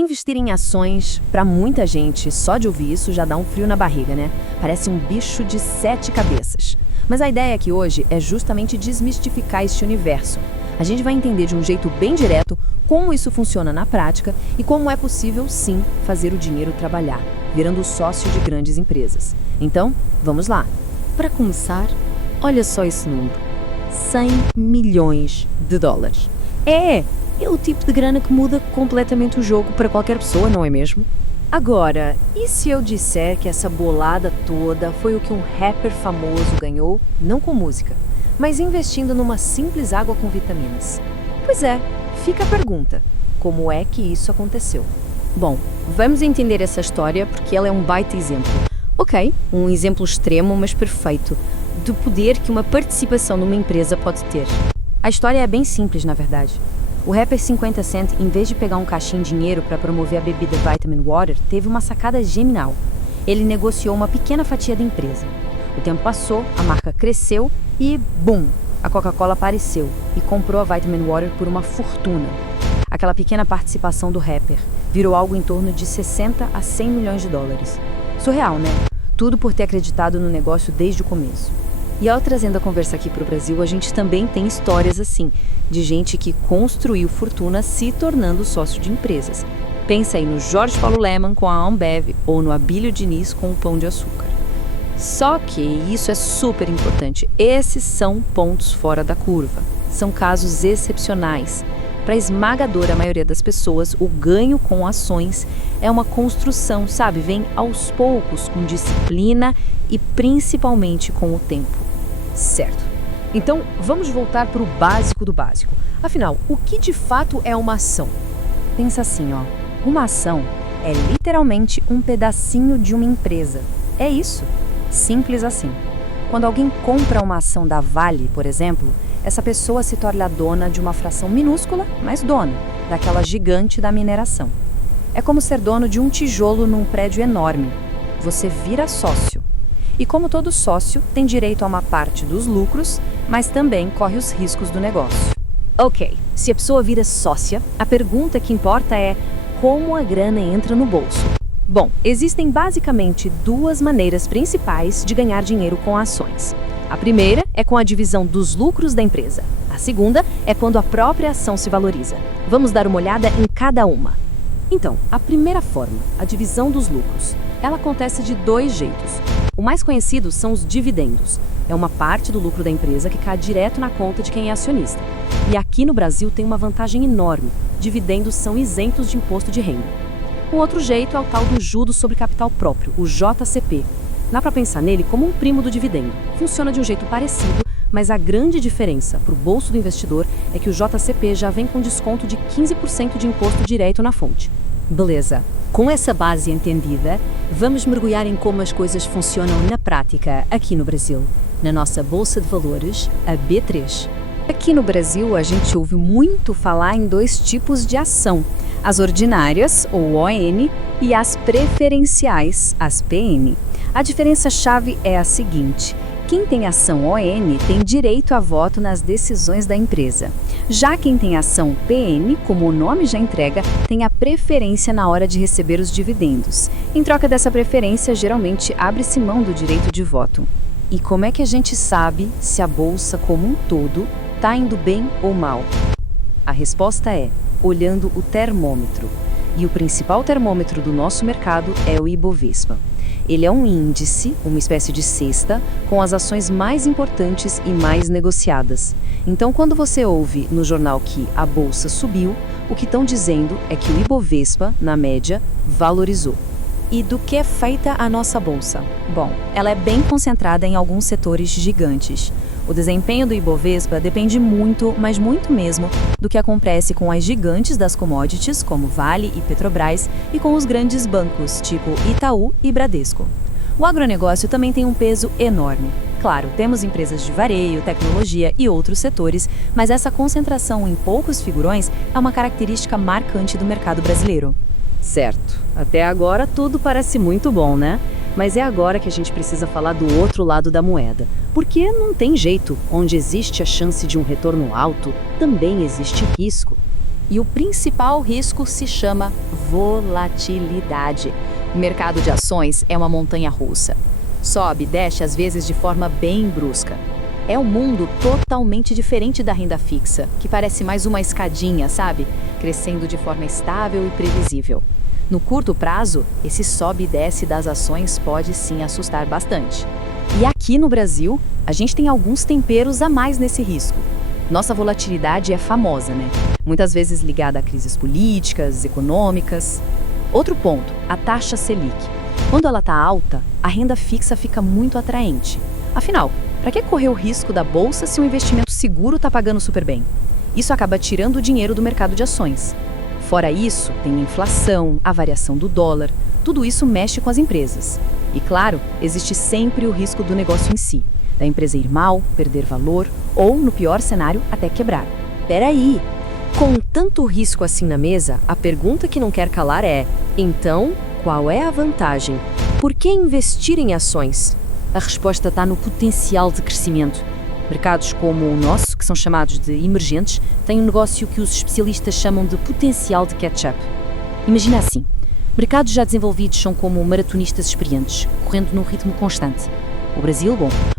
Investir em ações, para muita gente, só de ouvir isso já dá um frio na barriga, né? Parece um bicho de 7 cabeças. Mas a ideia aqui hoje é justamente desmistificar este universo. A gente vai entender de um jeito bem direto como isso funciona na prática e como é possível, sim, fazer o dinheiro trabalhar, virando sócio de grandes empresas. Então, vamos lá. Para começar, olha só esse número. 100 milhões de dólares. É o tipo de grana que muda completamente o jogo para qualquer pessoa, não é mesmo? Agora, e se eu disser que essa bolada toda foi o que um rapper famoso ganhou, não com música, mas investindo numa simples água com vitaminas? Pois é, fica a pergunta, como é que isso aconteceu? Bom, vamos entender essa história porque ela é um baita exemplo. Ok, um exemplo extremo, mas perfeito, do poder que uma participação numa empresa pode ter. A história é bem simples, na verdade. O rapper 50 Cent, em vez de pegar um caixinho de dinheiro para promover a bebida Vitamin Water, teve uma sacada genial. Ele negociou uma pequena fatia da empresa. O tempo passou, a marca cresceu e, bum, a Coca-Cola apareceu e comprou a Vitamin Water por uma fortuna. Aquela pequena participação do rapper virou algo em torno de 60 a 100 milhões de dólares. Surreal, né? Tudo por ter acreditado no negócio desde o começo. E ao trazendo a conversa aqui para o Brasil, a gente também tem histórias assim, de gente que construiu fortuna se tornando sócio de empresas. Pensa aí no Jorge Paulo Lemann com a Ambev ou no Abílio Diniz com o Pão de Açúcar. Só que isso é super importante. Esses são pontos fora da curva. São casos excepcionais. Para a esmagadora maioria das pessoas, o ganho com ações é uma construção, sabe? Vem aos poucos, com disciplina e principalmente com o tempo. Certo. Então, vamos voltar para o básico do básico. Afinal, o que de fato é uma ação? Pensa assim, ó. Uma ação é literalmente um pedacinho de uma empresa. É isso. Simples assim. Quando alguém compra uma ação da Vale, por exemplo, essa pessoa se torna dona de uma fração minúscula, mas dona, daquela gigante da mineração. É como ser dono de um tijolo num prédio enorme. Você vira sócio. E como todo sócio, tem direito a uma parte dos lucros, mas também corre os riscos do negócio. Ok, se a pessoa vira sócia, a pergunta que importa é como a grana entra no bolso. Bom, existem basicamente duas maneiras principais de ganhar dinheiro com ações. A primeira é com a divisão dos lucros da empresa. A segunda é quando a própria ação se valoriza. Vamos dar uma olhada em cada uma. Então, a primeira forma, a divisão dos lucros, ela acontece de dois jeitos. O mais conhecido são os dividendos. É uma parte do lucro da empresa que cai direto na conta de quem é acionista. E aqui no Brasil tem uma vantagem enorme. Dividendos são isentos de imposto de renda. O outro jeito é o tal do juros sobre capital próprio, o JCP. Dá para pensar nele como um primo do dividendo. Funciona de um jeito parecido, mas a grande diferença para o bolso do investidor é que o JCP já vem com desconto de 15% de imposto direto na fonte. Beleza. Com essa base entendida, vamos mergulhar em como as coisas funcionam na prática aqui no Brasil, na nossa Bolsa de Valores, a B3. Aqui no Brasil, a gente ouve muito falar em dois tipos de ação, as ordinárias, ou ON, e as preferenciais, as PN. A diferença-chave é a seguinte: quem tem ação ON tem direito a voto nas decisões da empresa. Já quem tem ação PN, como o nome já entrega, tem a preferência na hora de receber os dividendos. Em troca dessa preferência, geralmente abre-se mão do direito de voto. E como é que a gente sabe se a bolsa como um todo está indo bem ou mal? A resposta é olhando o termômetro. E o principal termômetro do nosso mercado é o Ibovespa. Ele é um índice, uma espécie de cesta, com as ações mais importantes e mais negociadas. Então, quando você ouve no jornal que a bolsa subiu, o que estão dizendo é que o Ibovespa, na média, valorizou. E do que é feita a nossa bolsa? Bom, ela é bem concentrada em alguns setores gigantes. O desempenho do Ibovespa depende muito, mas muito mesmo, do que acontece com as gigantes das commodities, como Vale e Petrobras, e com os grandes bancos, tipo Itaú e Bradesco. O agronegócio também tem um peso enorme. Claro, temos empresas de varejo, tecnologia e outros setores, mas essa concentração em poucos figurões é uma característica marcante do mercado brasileiro. Certo. Até agora tudo parece muito bom, né? Mas é agora que a gente precisa falar do outro lado da moeda. Porque não tem jeito. Onde existe a chance de um retorno alto, também existe risco. E o principal risco se chama volatilidade. O mercado de ações é uma montanha-russa. Sobe e desce às vezes de forma bem brusca. É um mundo totalmente diferente da renda fixa, que parece mais uma escadinha, sabe? Crescendo de forma estável e previsível. No curto prazo, esse sobe e desce das ações pode sim assustar bastante. E aqui no Brasil, a gente tem alguns temperos a mais nesse risco. Nossa volatilidade é famosa, né? Muitas vezes ligada a crises políticas, econômicas. Outro ponto, a taxa Selic. Quando ela está alta, a renda fixa fica muito atraente. Afinal, para que correr o risco da bolsa se um investimento seguro está pagando super bem? Isso acaba tirando o dinheiro do mercado de ações. Fora isso, tem a inflação, a variação do dólar, tudo isso mexe com as empresas. E claro, existe sempre o risco do negócio em si, da empresa ir mal, perder valor ou, no pior cenário, até quebrar. Peraí, com tanto risco assim na mesa, a pergunta que não quer calar é: então, qual é a vantagem? Por que investir em ações? A resposta está no potencial de crescimento. Mercados como o nosso, que são chamados de emergentes, têm um negócio que os especialistas chamam de potencial de catch-up. Imagina assim, mercados já desenvolvidos são como maratonistas experientes, correndo num ritmo constante. O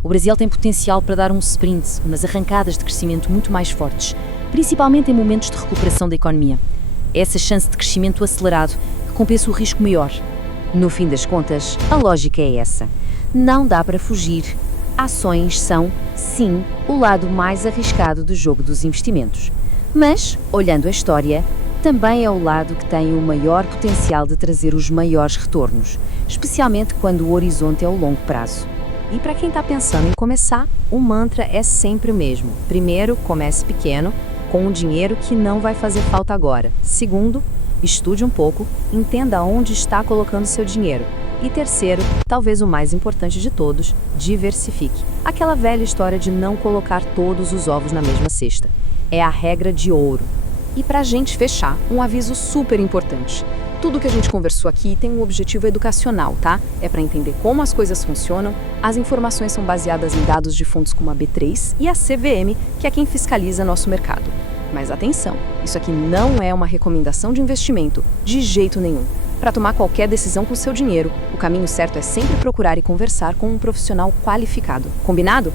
Brasil tem potencial para dar um sprint, umas arrancadas de crescimento muito mais fortes, principalmente em momentos de recuperação da economia. É essa chance de crescimento acelerado que compensa o risco maior. No fim das contas, a lógica é essa. Não dá para fugir. Ações são, sim, o lado mais arriscado do jogo dos investimentos. Mas, olhando a história, também é o lado que tem o maior potencial de trazer os maiores retornos, especialmente quando o horizonte é o longo prazo. E para quem está pensando em começar, o mantra é sempre o mesmo. Primeiro, comece pequeno, com um dinheiro que não vai fazer falta agora. Segundo, estude um pouco, entenda onde está colocando seu dinheiro. E terceiro, talvez o mais importante de todos, diversifique. Aquela velha história de não colocar todos os ovos na mesma cesta. É a regra de ouro. E para a gente fechar, um aviso super importante. Tudo que a gente conversou aqui tem um objetivo educacional, tá? É para entender como as coisas funcionam. As informações são baseadas em dados de fontes como a B3 e a CVM, que é quem fiscaliza nosso mercado. Mas atenção, isso aqui não é uma recomendação de investimento, de jeito nenhum. Para tomar qualquer decisão com seu dinheiro, o caminho certo é sempre procurar e conversar com um profissional qualificado. Combinado?